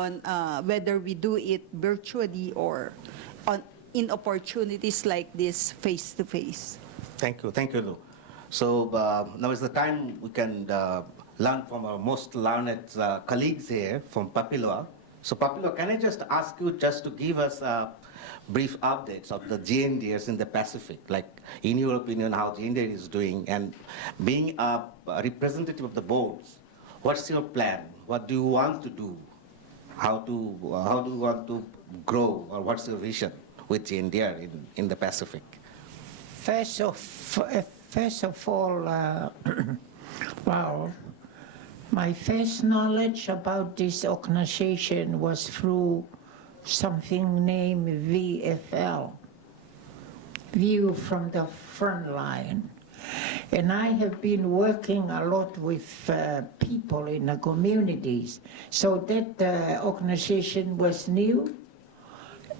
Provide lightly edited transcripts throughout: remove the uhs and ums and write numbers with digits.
on whether we do it virtually or in opportunities like this face-to-face. Thank you, Lou. So now is the time we can learn from our most learned colleagues here from Papilloa. So Papilloa, can I just ask you just to give us brief updates of the GNDRs in the Pacific, like in your opinion how GNDR is doing, and being a representative of the boards, what's your plan? What do you want to do? How do you want to grow, or what's your vision with GNDR in the Pacific? First of all, well, my first knowledge about this organization was through something named VFL, View from the Front Line. And I have been working a lot with people in the communities. So that organization was new,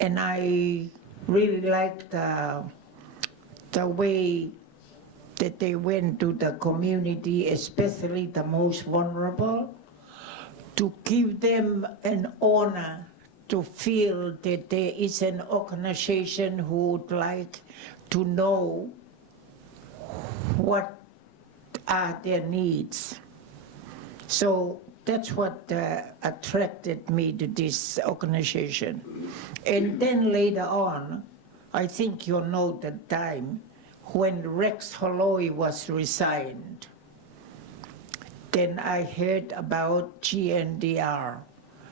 and I really liked the way that they went to the community, especially the most vulnerable, to give them an honor to feel that there is an organization who would like to know what are their needs. So that's what attracted me to this organization. And then later on, I think you'll know the time when Rex Holloway was resigned. Then I heard about GNDR.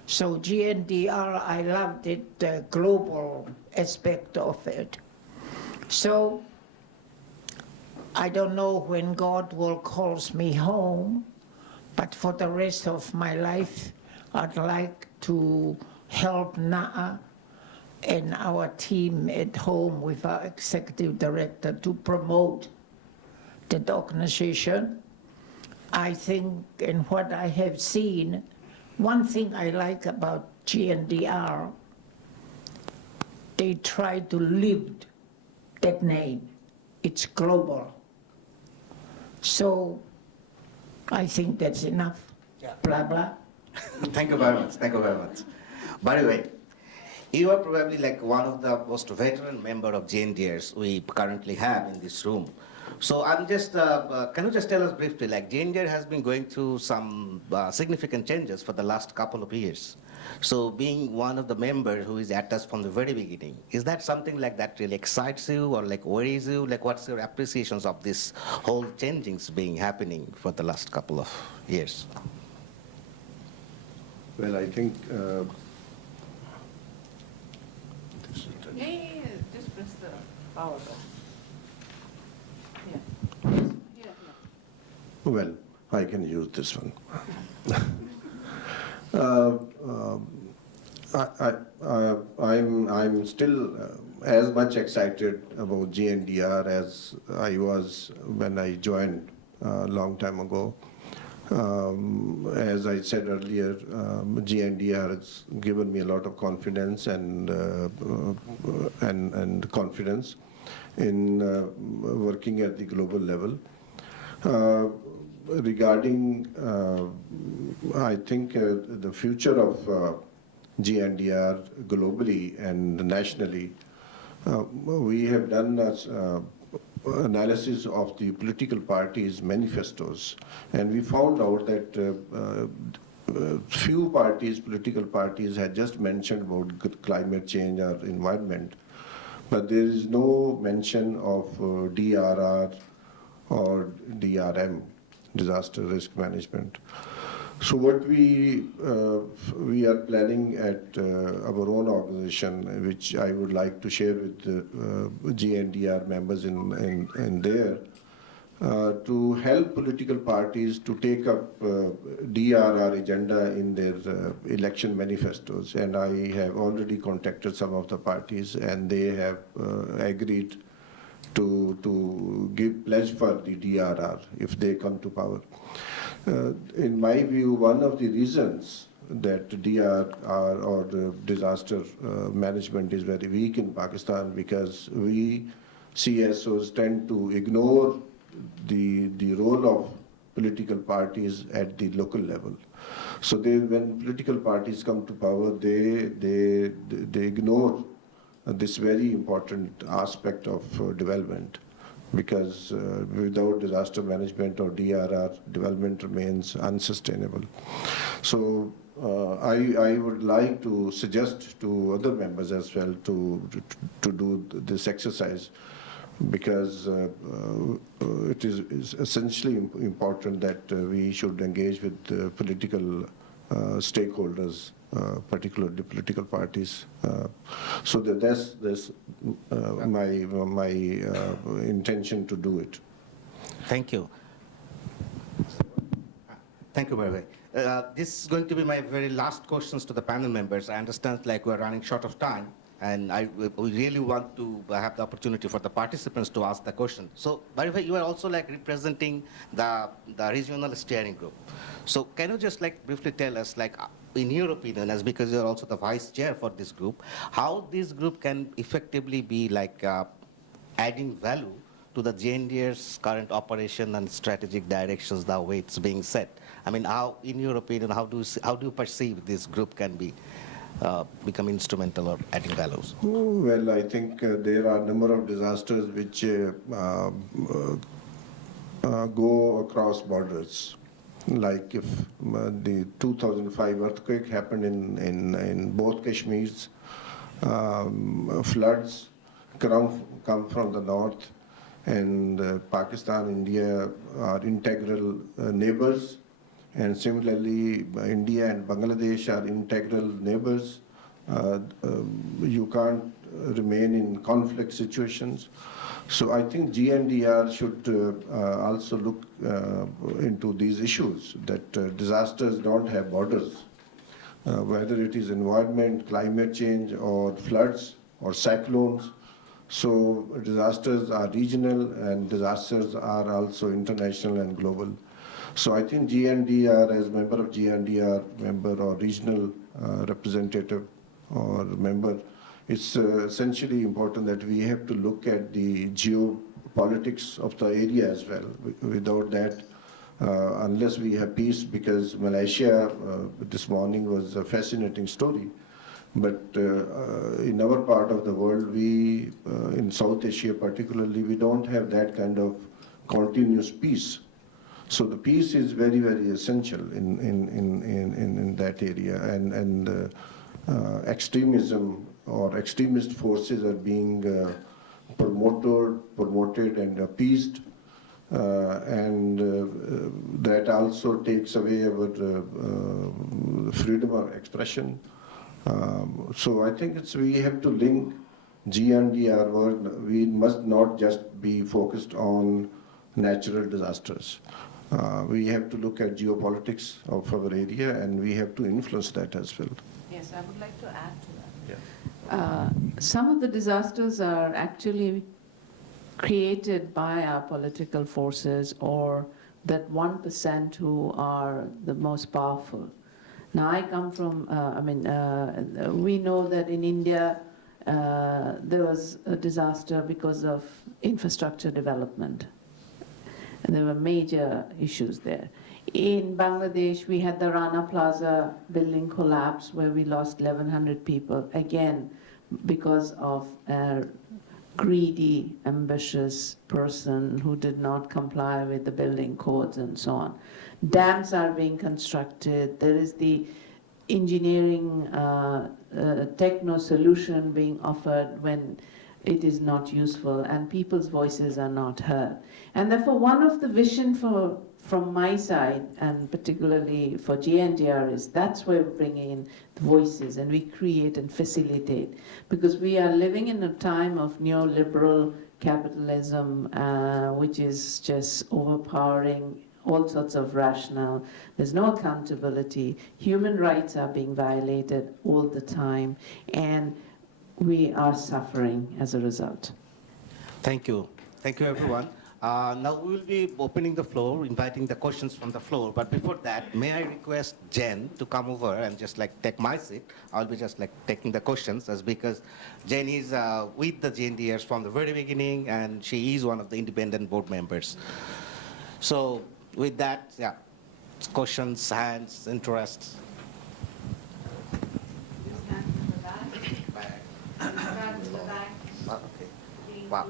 So GNDR, I loved it, the global aspect of it. So I don't know when God will call me home, but for the rest of my life, I'd like to help NAA and our team at home with our executive director to promote that organization. I think, in what I have seen, one thing I like about GNDR, they try to live that name. It's global. So I think that's enough. Yeah. Blah, blah. Thank you very much. Thank you very much. By the way, you are probably like one of the most veteran member of GNDRs we currently have in this room. So I'm just, can you just tell us briefly, like GNDR has been going through some significant changes for the last couple of years. So being one of the members who is at us from the very beginning, is that something like that really excites you or like worries you? Like what's your appreciations of this whole changings happening for the last couple of years? Well, I think Just press the power button. well, I can use this one. I'm still as much excited about GNDR as I was when I joined a long time ago. As I said earlier, GNDR has given me a lot of confidence and confidence in working at the global level. Regarding, I think, the future of GNDR globally and nationally, we have done analysis of the political parties' manifestos, and we found out that few political parties had just mentioned about climate change or environment, but there is no mention of DRR or DRM, disaster risk management. So what we are planning at our own organization, which I would like to share with GNDR members in there, to help political parties to take up DRR agenda in their election manifestos. And I have already contacted some of the parties, and they have agreed to give pledge for the DRR if they come to power. In my view, one of the reasons that DRR or the disaster management is very weak in Pakistan, because we CSOs tend to ignore the role of political parties at the local level. So when political parties come to power, they ignore this very important aspect of development, because without disaster management or DRR, development remains unsustainable. So I would like to suggest to other members as well to do this exercise, because it is essentially important that we should engage with political stakeholders, particularly political parties. So that's my intention to do it. Thank you. Thank you very much. This is going to be my very last questions to the panel members. I understand like we're running short of time, and we really want to have the opportunity for the participants to ask the question. So, by the way, you are also like representing the regional steering group. So, can you just like briefly tell us, like, in your opinion, as because you're also the vice chair for this group, how this group can effectively be like adding value to the GNDR's current operation and strategic directions, the way it's being set? I mean, how, in your opinion, how do you perceive this group can be become instrumental or adding values? Well, I think there are a number of disasters which go across borders. Like if the 2005 earthquake happened in both Kashmirs, floods come from the north, and Pakistan, India are integral neighbors. And similarly, India and Bangladesh are integral neighbors. You can't remain in conflict situations. So I think GNDR should also look into these issues, that disasters don't have borders. Whether it is environment, climate change, or floods, or cyclones. So disasters are regional, and disasters are also international and global. So I think GNDR, as member of GNDR, member or regional representative or member, it's essentially important that we have to look at the geopolitics of the area as well. Without that, unless we have peace, because Malaysia this morning was a fascinating story. But in our part of the world, we, in South Asia particularly, we don't have that kind of continuous peace. So the peace is very, very essential in that area, and extremism or extremist forces are being promoted and appeased, and that also takes away our freedom of expression. So I think we have to link GNDR work. We must not just be focused on natural disasters. We have to look at geopolitics of our area, and we have to influence that as well. Yes, I would like to add to that. Some of the disasters are actually created by our political forces, or that 1% who are the most powerful. Now, I come from, we know that in India, there was a disaster because of infrastructure development. And there were major issues there. In Bangladesh, we had the Rana Plaza building collapse where we lost 1,100 people, again, because of a greedy, ambitious person who did not comply with the building codes and so on. Dams are being constructed. There is the engineering techno solution being offered when it is not useful, and people's voices are not heard. And therefore, one of the vision from my side, and particularly for GNDR, is that's where we bring in the voices and we create and facilitate. Because we are living in a time of neoliberal capitalism, which is just overpowering all sorts of rationale. There's no accountability. Human rights are being violated all the time, and we are suffering as a result. Thank you. Thank you, everyone. Now we will be opening the floor, inviting the questions from the floor. But before that, may I request Jen to come over and just like take my seat. I'll be just like taking the questions, as because Jen is with the GNDRs from the very beginning, and she is one of the independent board members. So with that, yeah, questions, hands, interests. Okay. Wow.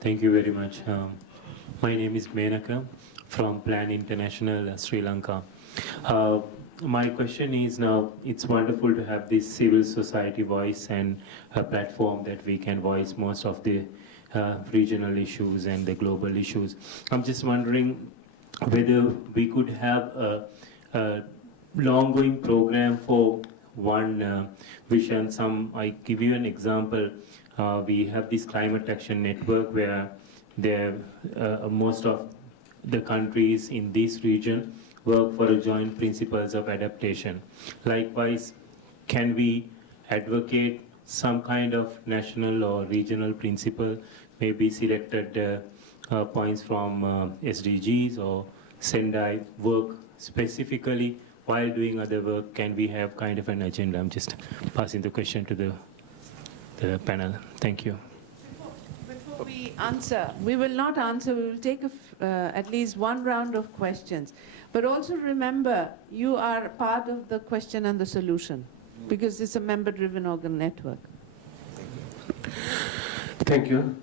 Thank you very much. My name is Menaka from Plan International, Sri Lanka. My question is now, it's wonderful to have this civil society voice and a platform that we can voice most of the regional issues and the global issues. I'm just wondering whether we could have a long-going program for one vision. I give you an example. We have this climate action network where most of the countries in this region work for a joint principles of adaptation. Likewise, can we advocate some kind of national or regional principle, maybe selected points from SDGs or Sendai work specifically while doing other work? Can we have kind of an agenda? I'm just passing the question to the panel. Thank you. Before we answer, we will not answer, we will take at least one round of questions. But also remember, you are part of the question and the solution, because it's a member-driven organ network. Thank you.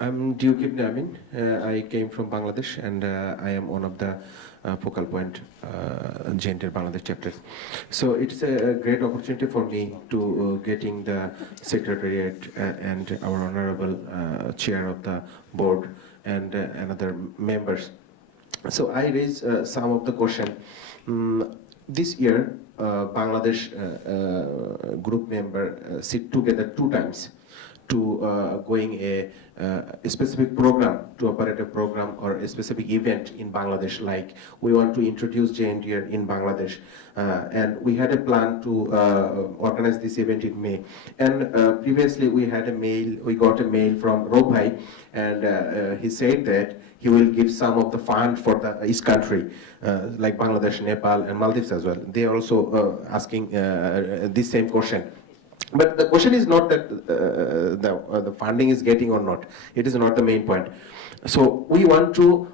I'm Duke Ibn Amin. I came from Bangladesh, and I am one of the focal point GNDR Bangladesh chapters. So it's a great opportunity for me to getting the secretariat and our honorable chair of the board and another members. So I raise some of the question. This year, Bangladesh group member sit together 2 times to going a specific program, to operate a program or a specific event in Bangladesh, like we want to introduce GNDR in Bangladesh. And we had a plan to organize this event in May. And previously we got a mail from Robhai, and he said that he will give some of the fund for the East country, like Bangladesh, Nepal, and Maldives as well. They are also asking this same question. But the question is not that the funding is getting or not. It is not the main point. So we want to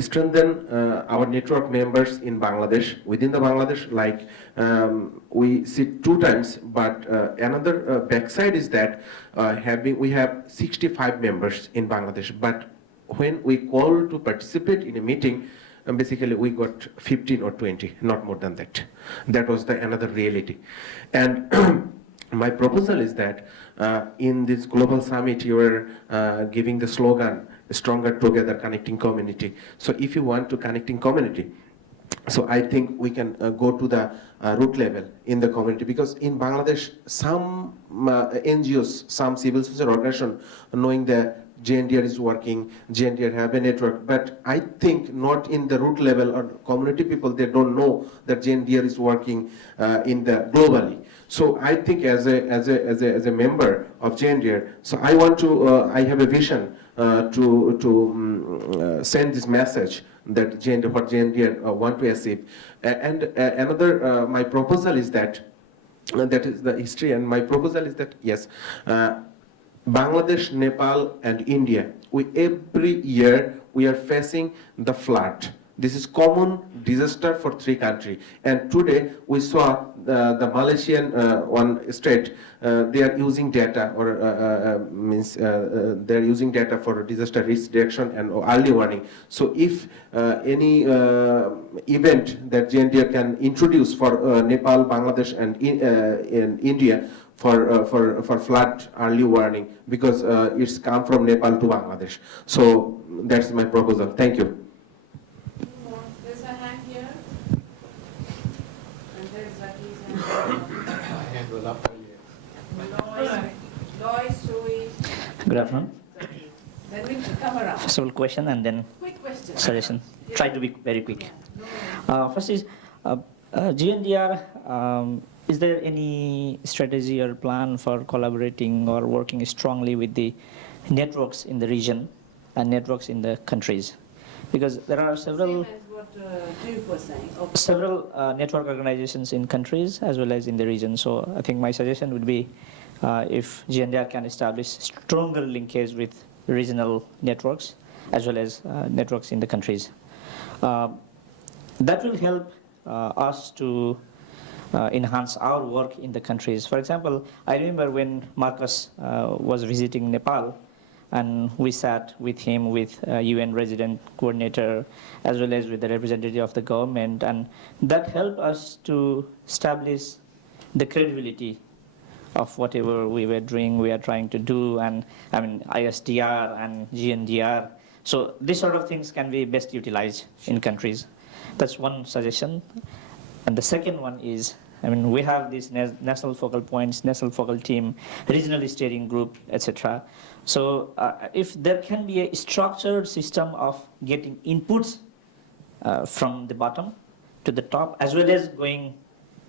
strengthen our network members in Bangladesh, within the Bangladesh, like we sit 2 times, but another backside is that we have 65 members in Bangladesh, but when we call to participate in a meeting, basically we got 15 or 20, not more than that. That was the another reality. And my proposal is that in this global summit, you are giving the slogan, stronger together, connecting community. So if you want to connecting community, so I think we can go to the root level in the community, because in Bangladesh, some NGOs, some civil society organizations, knowing that GNDR is working, GNDR have a network, but I think not in the root level, or community people, they don't know that GNDR is working in the globally. So I think as a member of GNDR, so I want to, I have a vision to send this message that what GNDR want to achieve. And another, my proposal is that is the history, and my proposal is that, yes, Bangladesh, Nepal, and India, every year we are facing the flood. This is common disaster for 3 countries. And today we saw the Malaysian one state, they are using data, or they are using data for disaster risk reduction and early warning. So if any event that GNDR can introduce for Nepal, Bangladesh, and in India, for flood early warning, because it's come from Nepal to Bangladesh. So that's my proposal. Thank you. There's a hand here. And there's Zaki's hand. Lois, Rui. Good afternoon. Then we come around. First of all, question and then Quick question. suggestion. Try to be very quick. First is GNDR. Is there any strategy or plan for collaborating or working strongly with the networks in the region and networks in the countries? Because there are several Same as what Duke was saying. Okay. several network organizations in countries as well as in the region. So I think my suggestion would be if GNDR can establish stronger linkage with regional networks as well as networks in the countries. That will help us to enhance our work in the countries. For example, I remember when Marcus was visiting Nepal, and we sat with him, with UN resident coordinator, as well as with the representative of the government, and that helped us to establish the credibility of whatever we were doing, we are trying to do, and I mean ISDR and GNDR. So these sort of things can be best utilized in countries. That's one suggestion. And the second one is, I mean, we have these national focal points, national focal team, regional steering group, etc. So if there can be a structured system of getting inputs from the bottom to the top, as well as going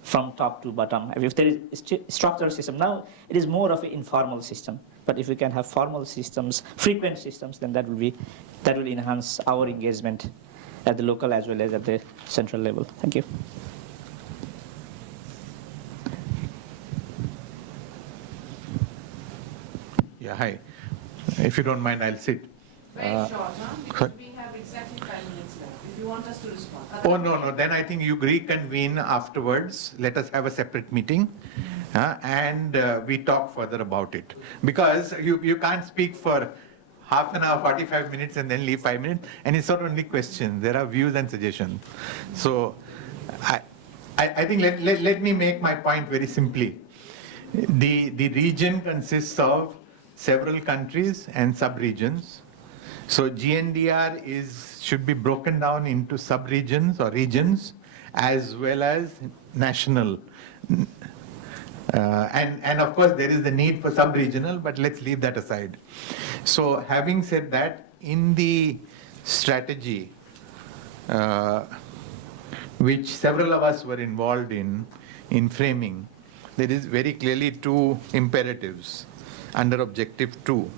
from top to bottom. If there is a structured system, now it is more of an informal system. But if we can have formal systems, frequent systems, then that will enhance our engagement at the local as well as at the central level. Thank you. Yeah, hi. If you don't mind, I'll sit. Very short, huh? Because we have exactly 5 minutes left. If you want us to respond. Oh, no. Then I think you reconvene afterwards. Let us have a separate meeting and we talk further about it. Because you can't speak for half an hour, 45 minutes and then leave 5 minutes. And it's not only questions. There are views and suggestions. So I think let me make my point very simply. The region consists of several countries and sub-regions. So GNDR should be broken down into sub-regions or regions as well as national. And of course there is the need for sub-regional, but let's leave that aside. So having said that, in the strategy, which several of us were involved in framing, there is very clearly 2 imperatives under Objective 2.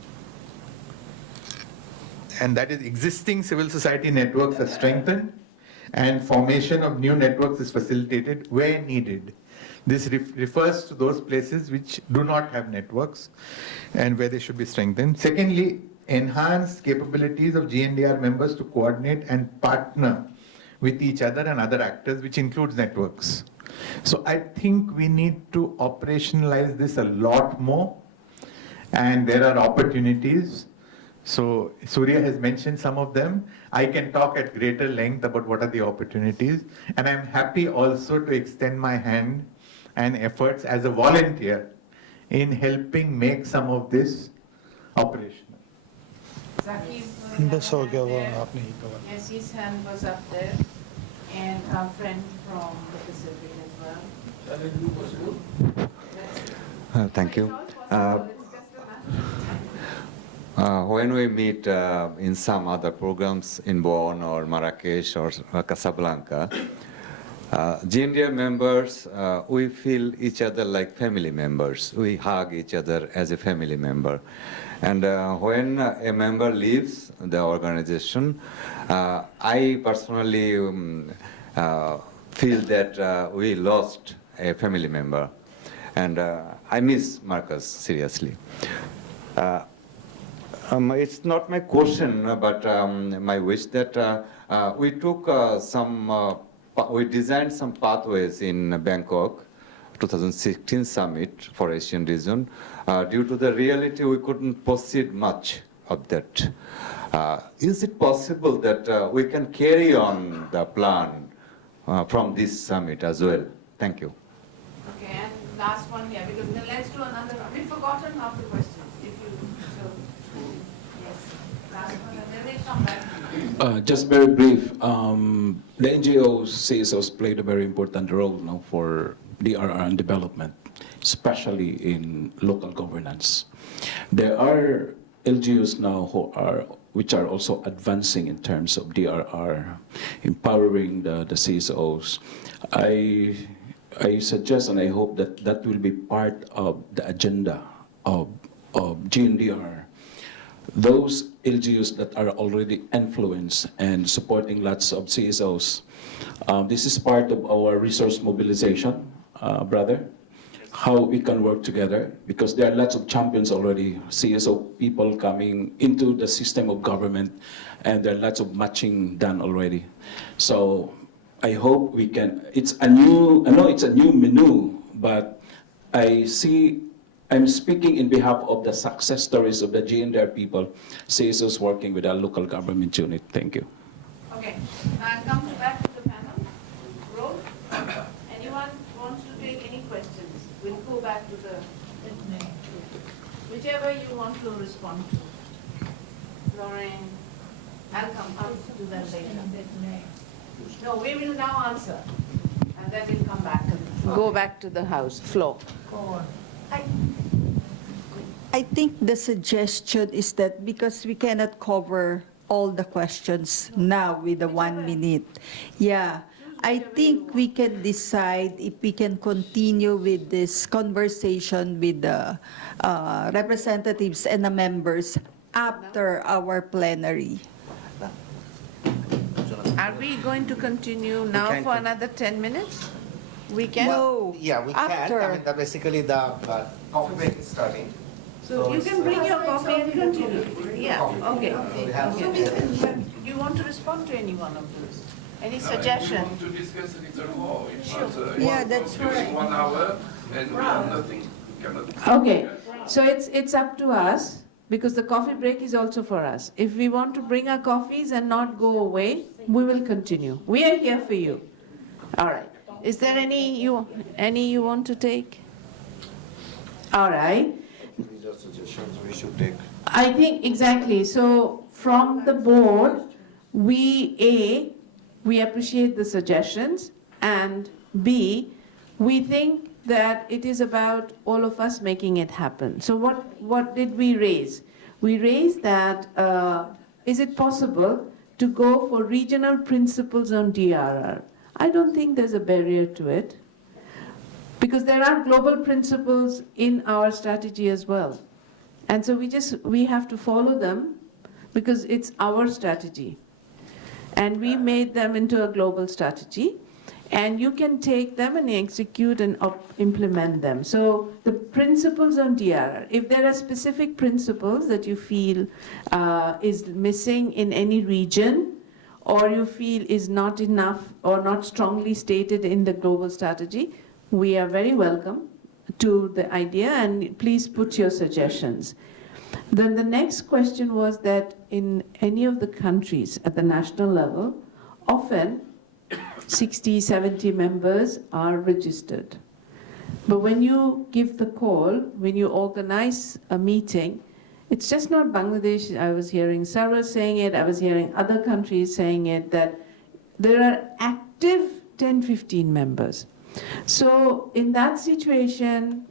And that is existing civil society networks are strengthened and formation of new networks is facilitated where needed. This refers to those places which do not have networks and where they should be strengthened. Secondly, enhance capabilities of GNDR members to coordinate and partner with each other and other actors, which includes networks. So I think we need to operationalize this a lot more, and there are opportunities. So Surya has mentioned some of them. I can talk at greater length about what are the opportunities, and I'm happy also to extend my hand and efforts as a volunteer in helping make some of this operational. Zakir, बस हो गया वो आपने ही cover yes, his hand was up there, and our friend from the Pacific as well. Thank you. When we meet in some other programs in Bonn or Marrakesh or Casablanca, GNDR members, we feel each other like family members. We hug each other as a family member. And when a member leaves the organization, I personally feel that we lost a family member. And I miss Marcus, seriously. It's not my question, but my wish that we took we designed some pathways in Bangkok 2016 summit for Asian region. Due to the reality, we couldn't proceed much of that. Is it possible that we can carry on the plan from this summit as well? Thank you. Okay, and last one here, because then let's do another one. We've forgotten half the questions. If you, so, yes, last one, and then we'll come back. Just very brief, the NGOs, CSOs played a very important role now for DRR and development, especially in local governance. There are LGUs now which are also advancing in terms of DRR, empowering the CSOs. I suggest and I hope that that will be part of the agenda of GNDR. Those LGUs that are already influenced and supporting lots of CSOs, this is part of our resource mobilization, brother. how we can work together, because there are lots of champions already, CSO people coming into the system of government, and there are lots of matching done already. So I hope we can, I know it's a new menu, but I'm speaking in behalf of the success stories of the GNDR people, CSOs working with our local government unit. Thank you. Okay, now come back to the panel. Roll. Anyone wants to take any questions? We'll go back to the, whichever you want to respond to. Lauren, I'll come to that later. No, we will now answer, and then we'll come back and go back to the House floor. Go on. I think the suggestion is that because we cannot cover all the questions now with the 1 minute. Yeah, I think we can decide if we can continue with this conversation with the representatives and the members after our plenary. Are we going to continue now can for another 10 minutes? We can? No, Yeah, we after. can. I mean, basically the coffee break is starting. So you can bring your coffee and continue. Yeah, okay. We have Okay. You want to respond to any one of those? Any suggestion? To discuss a little more. Yeah, that's right. 1 hour and we have nothing. We cannot. Okay, so it's up to us, because the coffee break is also for us. If we want to bring our coffees and not go away, we will continue. We are here for you. All right. Is there any you want to take? All right. These are suggestions we should take. I think exactly. So from the board, we appreciate the suggestions, and B, we think that it is about all of us making it happen. So what did we raise? We raised that, is it possible to go for regional principles on DRR? I don't think there's a barrier to it, because there are global principles in our strategy as well. And so we have to follow them, because it's our strategy. And we made them into a global strategy. And you can take them and execute and implement them. So the principles on DRR, if there are specific principles that you feel is missing in any region, or you feel is not enough or not strongly stated in the global strategy, we are very welcome to the idea, and please put your suggestions. Then the next question was that in any of the countries at the national level, often 60, 70 members are registered. But when you give the call, when you organize a meeting, it's just not Bangladesh. I was hearing Sarah saying it, I was hearing other countries saying it, that there are active 10, 15 members. So in that situation,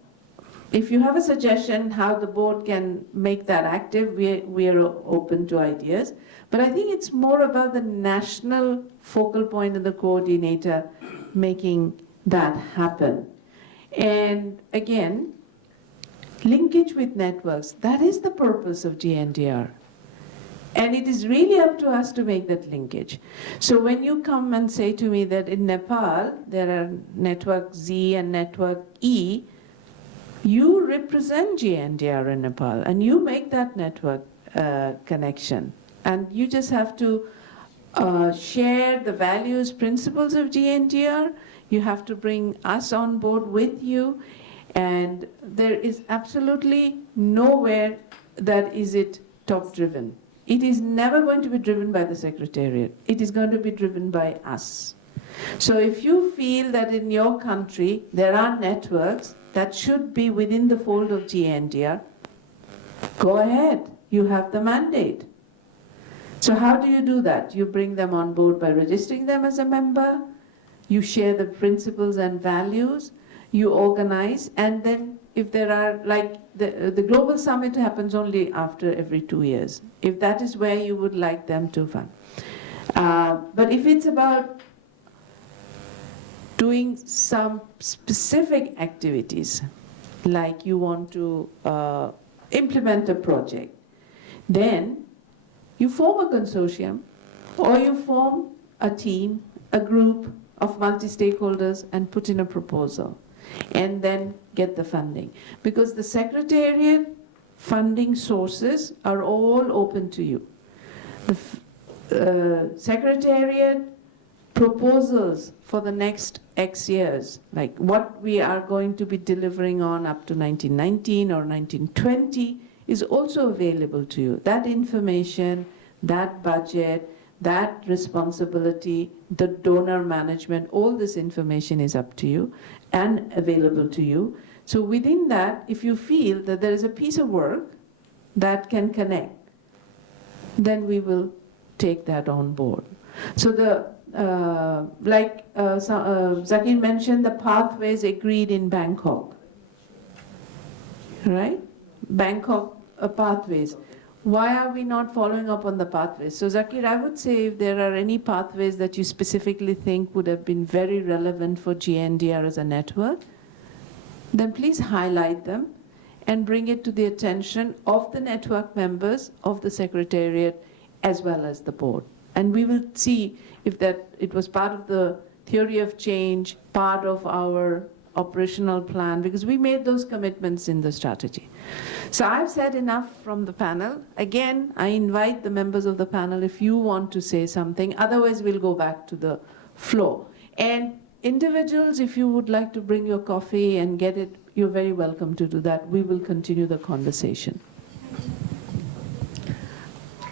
if you have a suggestion how the board can make that active, we are open to ideas. But I think it's more about the national focal point and the coordinator making that happen. And again, linkage with networks, that is the purpose of GNDR. And it is really up to us to make that linkage. So when you come and say to me that in Nepal, there are network Z and network E, you represent GNDR in Nepal, and you make that network connection. And you just have to share the values, principles of GNDR. You have to bring us on board with you. And there is absolutely nowhere that is it top-driven. It is never going to be driven by the Secretariat. It is going to be driven by us. So if you feel that in your country there are networks that should be within the fold of GNDR, go ahead. You have the mandate. So how do you do that? You bring them on board by registering them as a member. You share the principles and values. You organize, and then if there are, like the global summit happens only after every 2 years. If that is where you would like them to fund. But if it's about doing some specific activities, like you want to implement a project, then you form a consortium, or you form a team, a group of multi-stakeholders, and put in a proposal. and then get the funding. Because the Secretariat funding sources are all open to you. The Secretariat proposals for the next X years, like what we are going to be delivering on up to 1919 or 1920, is also available to you. That information, that budget, that responsibility, the donor management, all this information is up to you and available to you. So within that, if you feel that there is a piece of work that can connect, then we will take that on board. So Zakir mentioned the pathways agreed in Bangkok, right? Bangkok pathways. Why are we not following up on the pathways? So Zakir, I would say if there are any pathways that you specifically think would have been very relevant for GNDR as a network, then please highlight them and bring it to the attention of the network members of the Secretariat as well as the board. And we will see if that it was part of the theory of change, part of our operational plan, because we made those commitments in the strategy. So I've said enough from the panel. Again, I invite the members of the panel if you want to say something. Otherwise, we'll go back to the floor. And individuals, if you would like to bring your coffee and get it, you're very welcome to do that. We will continue the conversation.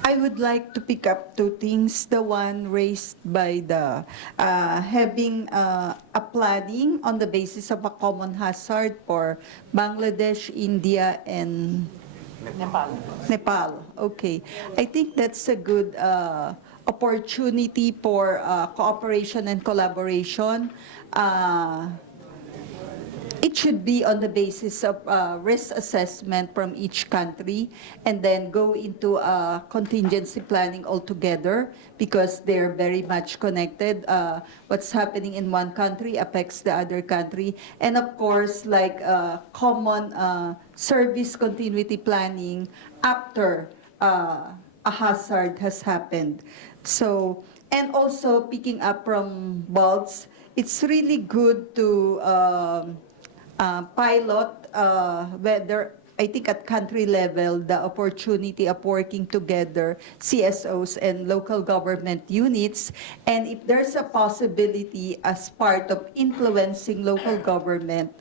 I would like to pick up two things. The one raised by the having a planning on the basis of a common hazard for Bangladesh, India, and Nepal. Okay. I think that's a good opportunity for cooperation and collaboration. It should be on the basis of risk assessment from each country and then go into contingency planning altogether because they're very much connected. What's happening in one country affects the other country. And of course, like common service continuity planning after a hazard has happened. So, and also picking up from Baltz, it's really good to pilot whether, I think at country level, the opportunity of working together, CSOs and local government units, and if there's a possibility as part of influencing local government,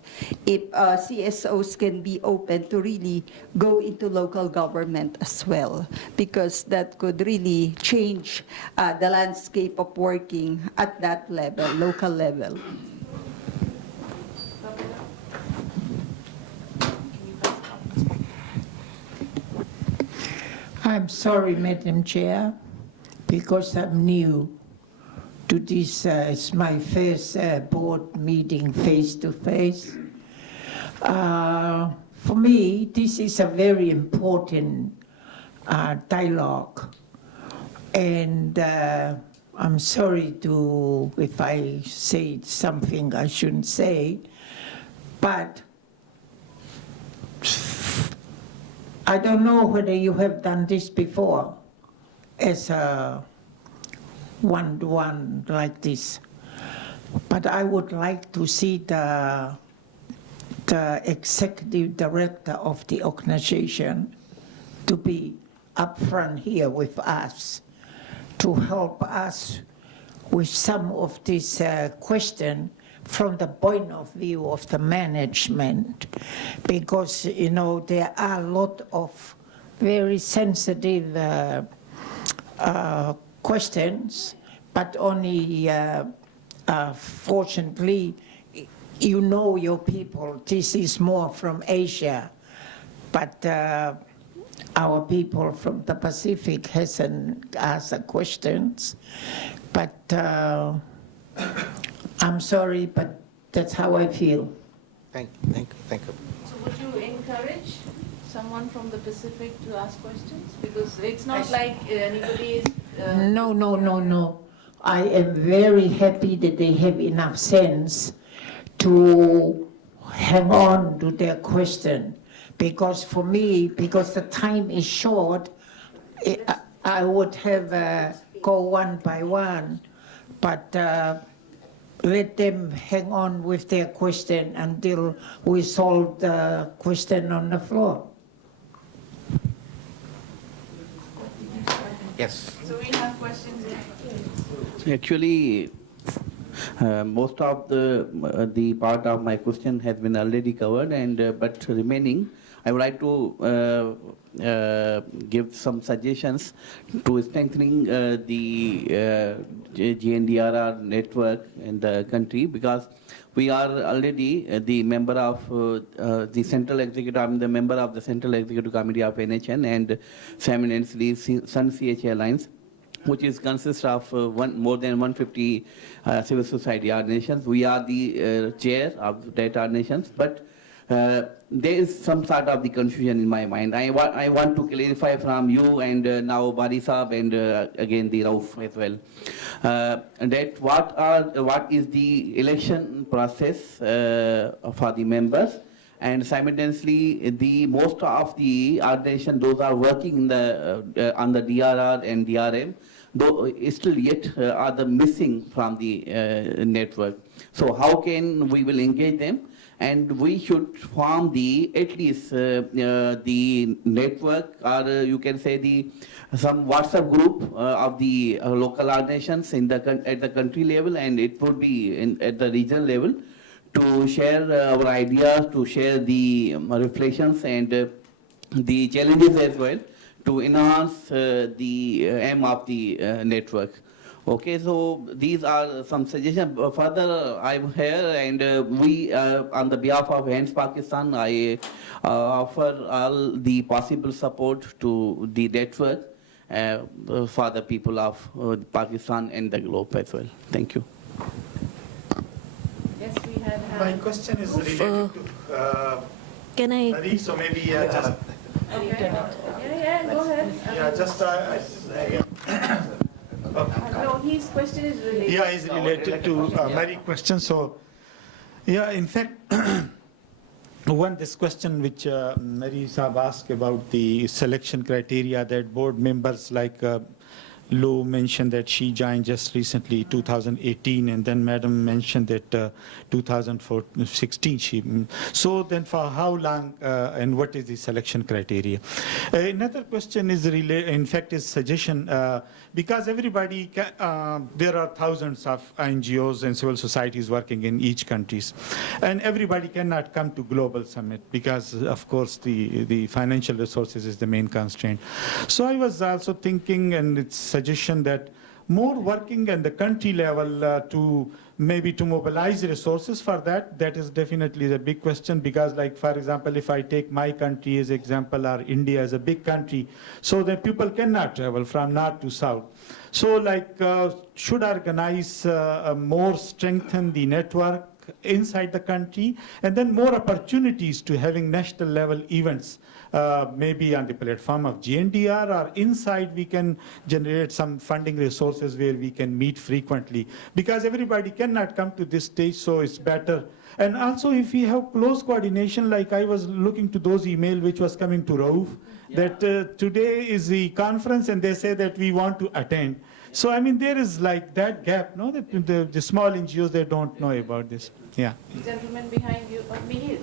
if CSOs can be open to really go into local government as well, because that could really change the landscape of working at that level, local level. I'm sorry, Madam Chair, because I'm new to this. It's my first board meeting face-to-face. For me, this is a very important dialogue. And I'm sorry if I say something I shouldn't say, but I don't know whether you have done this before as a one-to-one like this, but I would like to see the executive director of the organization to be upfront here with us to help us with some of these questions from the point of view of the management, because, you know, there are a lot of very sensitive questions, but only, fortunately, you know your people. This is more from Asia, but our people from the Pacific hasn't asked the questions, but I'm sorry, but that's how I feel. Thank you. So would you encourage someone from the Pacific to ask questions? Because it's not like anybody is... No. I am very happy that they have enough sense to hang on to their question. Because for me, because the time is short, I would have go one by one. But let them hang on with their question until we solve the question on the floor. Yes. So we have questions here. Actually, most of the part of my question has been already covered, and but remaining, I would like to give some suggestions to strengthening the GNDR network in the country, because we are already the member of the Central Executive, I'm the member of the Central Executive Committee of NHN and simultaneously Sun CHA Alliance, which is consists of more than 150 civil society organizations. We are the chair of that organizations, but there is some sort of the confusion in my mind. I want to clarify from you and now Bari Saab and again the Rauf as well, that what is the election process for the members, and simultaneously the most of the organizations those are working in the on the DRR and DRM, though still yet are the missing from the network. So how can we will engage them? And we should form the at least the network, or you can say some WhatsApp group of the local organizations in at the country level, and it would be at the regional level, to share our ideas, to share the reflections and the challenges as well, to enhance the aim of the network. Okay, so these are some suggestions. Further, I'm here, and we, on the behalf of Hands Pakistan, I offer all the possible support to the network for the people of Pakistan and the globe as well. Thank you. Yes, we had. My question is related to Can I? Hari, so maybe just Okay. Yeah, go ahead. No, his question is related. yeah, is related to Mary's question. So, yeah, in fact, this question which Mary Saab asked about the selection criteria that board members like Lou mentioned that she joined just recently, 2018, and then Madam mentioned that 2016. So then for how long and what is the selection criteria? Another question is in fact is suggestion, because everybody, there are thousands of NGOs and civil societies working in each countries, and everybody cannot come to global summit because of course the financial resources is the main constraint. So I was also thinking, and it's suggestion that more working at the country level to maybe to mobilize resources for that. That is definitely the big question, because like, for example, if I take my country as example, or India as a big country, so that people cannot travel from north to south. So like should organize more, strengthen the network inside the country, and then more opportunities to having national level events, maybe on the platform of GNDR, or inside we can generate some funding resources where we can meet frequently, because everybody cannot come to this stage, so it's better. And also if we have close coordination, like I was looking to those email which was coming to Rauf, that today is the conference and they say that we want to attend. So I mean there is like that gap, no? The small NGOs, they don't know about this. Yeah. Gentleman behind you, Mihir,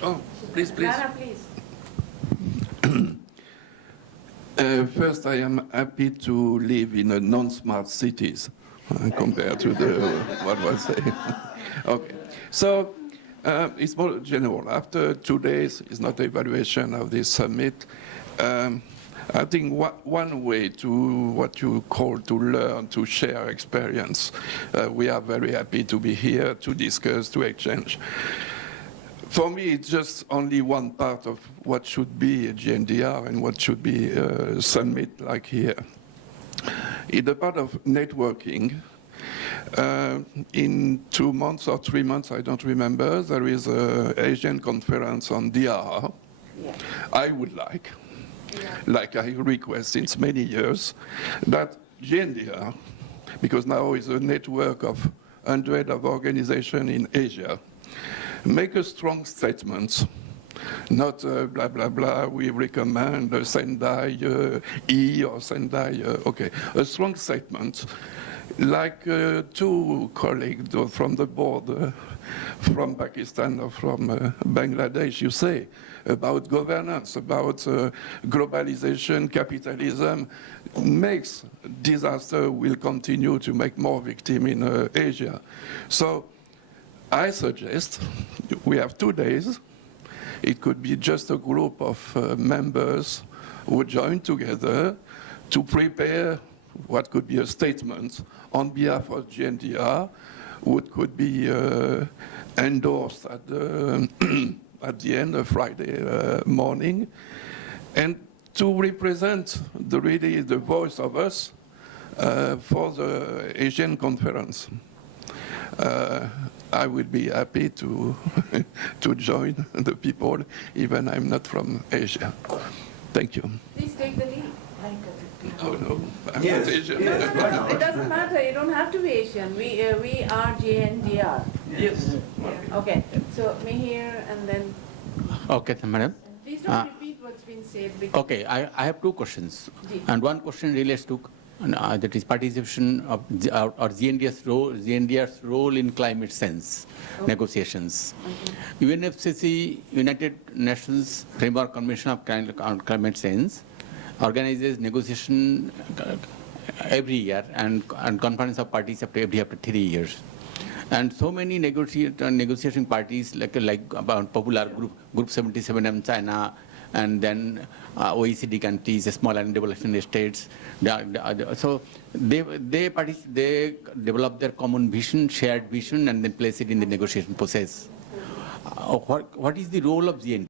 Oh, please, please. Nara, please. First, I am happy to live in a non-smart cities compared to what was said. Okay, so it's more general. After 2 days, it's not evaluation of this summit. I think one way to what you call to learn, to share experience. We are very happy to be here to discuss, to exchange. For me, it's just only one part of what should be a GNDR and what should be a summit like here. In the part of networking, in 2 months or 3 months, I don't remember, there is an Asian conference on DRR. Yeah. I would like I request since many years, that GNDR, because now is a network of hundreds of organizations in Asia, make a strong statement, not blah, blah, blah, we recommend Sendai E or Sendai, okay. A strong statement like two colleagues from the board from Pakistan or from Bangladesh, you say about governance, about globalization, capitalism, makes disaster will continue to make more victims in Asia. So I suggest we have 2 days. It could be just a group of members who join together to prepare what could be a statement on behalf of GNDR, what could be endorsed at the, at the end of Friday morning, and to represent really the voice of us for the Asian conference. I will be happy to, to join the people, even I'm not from Asia. Thank you. Please take the lead. Oh no, I'm Yes. not Asian. No, it doesn't matter. You don't have to be Asian. We are GNDR. Yes. Okay. So Mihir and then. Okay, madam. Please don't repeat what's been said. Because Okay, I have two questions. Ji. And one question relates to that is participation of or GNDR's role in climate sense negotiations. UNFCCC, United Nations Framework Convention on Climate Change, organizes negotiation every year and conference of parties after 3 years. And so many negotiating parties like about popular group 77 in China, and then OECD countries, small and developing states. So they develop their common vision, shared vision, and then place it in the negotiation process. What is the role of GNDR?